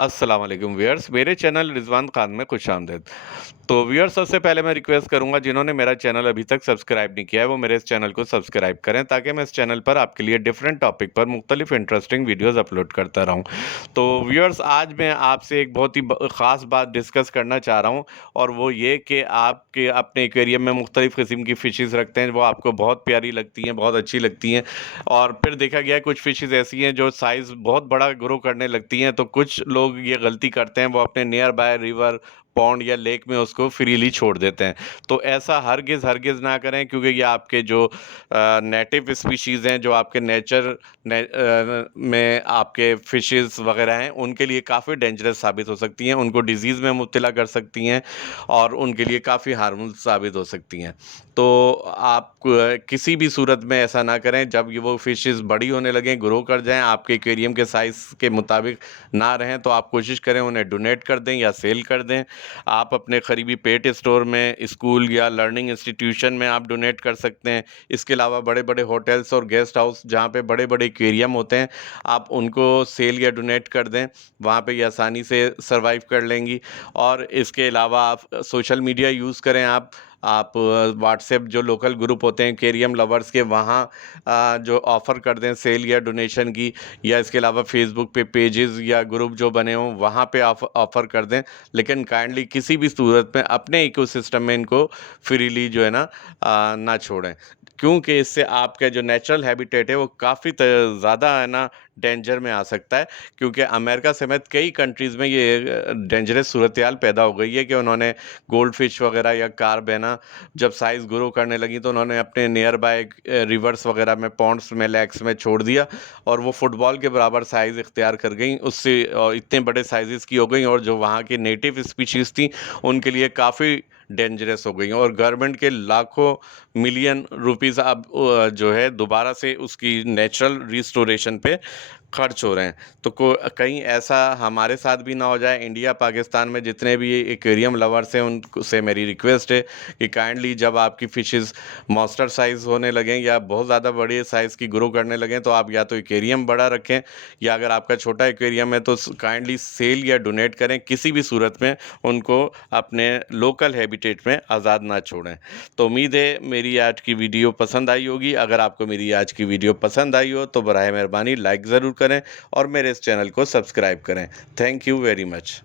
अस्सलाम वालेकुम व्यूअर्स, मेरे चैनल रिजवान खान में खुशामदीद। तो व्यूअर्स, सबसे पहले मैं रिक्वेस्ट करूंगा जिन्होंने मेरा चैनल अभी तक सब्सक्राइब नहीं किया है वो मेरे इस चैनल को सब्सक्राइब करें, ताकि मैं इस चैनल पर आपके लिए डिफरेंट टॉपिक पर मुख्तलिफ इंटरेस्टिंग वीडियोस अपलोड करता रहूं। तो व्यूअर्स, आज मैं आपसे एक बहुत ही ख़ास बात डिस्कस करना चाह रहा हूं, और वो ये कि आपके अपने एक्वेरियम में मुख्तलिफ किस्म की फ़िशेज़ रखते हैं, वो आपको बहुत प्यारी लगती हैं, बहुत अच्छी लगती हैं। और फिर देखा गया है कुछ फ़िशेज़ ऐसी हैं जो साइज़ बहुत बड़ा ग्रो करने लगती हैं, तो कुछ लोग ये गलती करते हैं, वो अपने नियर बाय रिवर, पॉन्ड या लेक में उसको फ्रीली छोड़ देते हैं। तो ऐसा हरगिज़ ना करें, क्योंकि ये आपके जो नेटिव स्पीशीज़ हैं, जो आपके में आपके फ़िशेज़ वग़ैरह हैं, उनके लिए काफ़ी डेंजरस साबित हो सकती हैं, उनको डिज़ीज़ में मुब्तला कर सकती हैं और उनके लिए काफ़ी हार्मफुल साबित हो सकती हैं। तो आप किसी भी सूरत में ऐसा ना करें। जब ये वो फ़िशेज़ बड़ी होने लगें, ग्रो कर जाएँ, आपके एक्वेरियम के साइज़ के मुताबिक ना रहें, तो आप कोशिश करें उन्हें डोनेट कर दें या सेल कर दें। आप अपने करीबी पेट स्टोर में, स्कूल या लर्निंग इंस्टीट्यूशन में आप डोनेट कर सकते हैं। इसके अलावा बड़े-बड़े होटल्स और गेस्ट हाउस जहाँ पे बड़े-बड़े एक्वेरियम होते हैं, आप उनको सेल या डोनेट कर दें। वहाँ पे ये आसानी से सर्वाइव कर लेंगी। और इसके अलावा आप सोशल मीडिया यूज़ करें। आप व्हाट्सएप जो लोकल ग्रुप होते हैं एक्वेरियम लवर्स के, वहाँ जो ऑफ़र कर दें सेल या डोनेशन की, या इसके अलावा फेसबुक पे पेजेस या ग्रुप जो बने हों वहाँ पे ऑफ़र कर दें। लेकिन काइंडली किसी भी सूरत में अपने इकोसिस्टम में इनको फ्रीली जो है ना ना छोड़ें, क्योंकि इससे आपका जो नेचुरल हैबिटेट है वो काफ़ी ज़्यादा है ना डेंजर में आ सकता है। क्योंकि अमेरिका समेत कई कंट्रीज़ में ये डेंजरस सूरत हाल पैदा हो गई है कि उन्होंने गोल्ड फिश वगैरह या कार्बेना जब साइज़ ग्रो करने लगी, तो उन्होंने अपने नियर बाय रिवर्स वगैरह में, पॉन्ड्स में, लेक्स में छोड़ दिया, और वो फुटबॉल के बराबर साइज़ इख्तियार कर गई। उससे इतने बड़े साइज़ेज़ की हो गई, और जो वहाँ की नेटिव स्पीशीज़ थी उनके लिए काफ़ी डेंजरस हो गई, और गवर्नमेंट के लाखों मिलियन रुपीस अब जो है दोबारा से उसकी नेचुरल रिस्टोरेशन पे खर्च हो रहे हैं। तो कहीं ऐसा हमारे साथ भी ना हो जाए। इंडिया पाकिस्तान में जितने भी एक्वेरियम लवर्स हैं उनसे मेरी रिक्वेस्ट है कि काइंडली जब आपकी फ़िशेज़ मॉन्स्टर साइज़ होने लगें या बहुत ज़्यादा बड़े साइज़ की ग्रो करने लगें, तो आप या तो एक्वेरियम बड़ा रखें, या अगर आपका छोटा एक्वेरियम है तो काइंडली सेल या डोनेट करें। किसी भी सूरत में उनको अपने लोकल हैबिटेट में आज़ाद ना छोड़ें। तो उम्मीद है मेरी आज की वीडियो पसंद आई होगी। अगर आपको मेरी आज की वीडियो पसंद आई हो तो बराए मेहरबानी लाइक ज़रूर करें और मेरे इस चैनल को सब्सक्राइब करें। Thank you very much.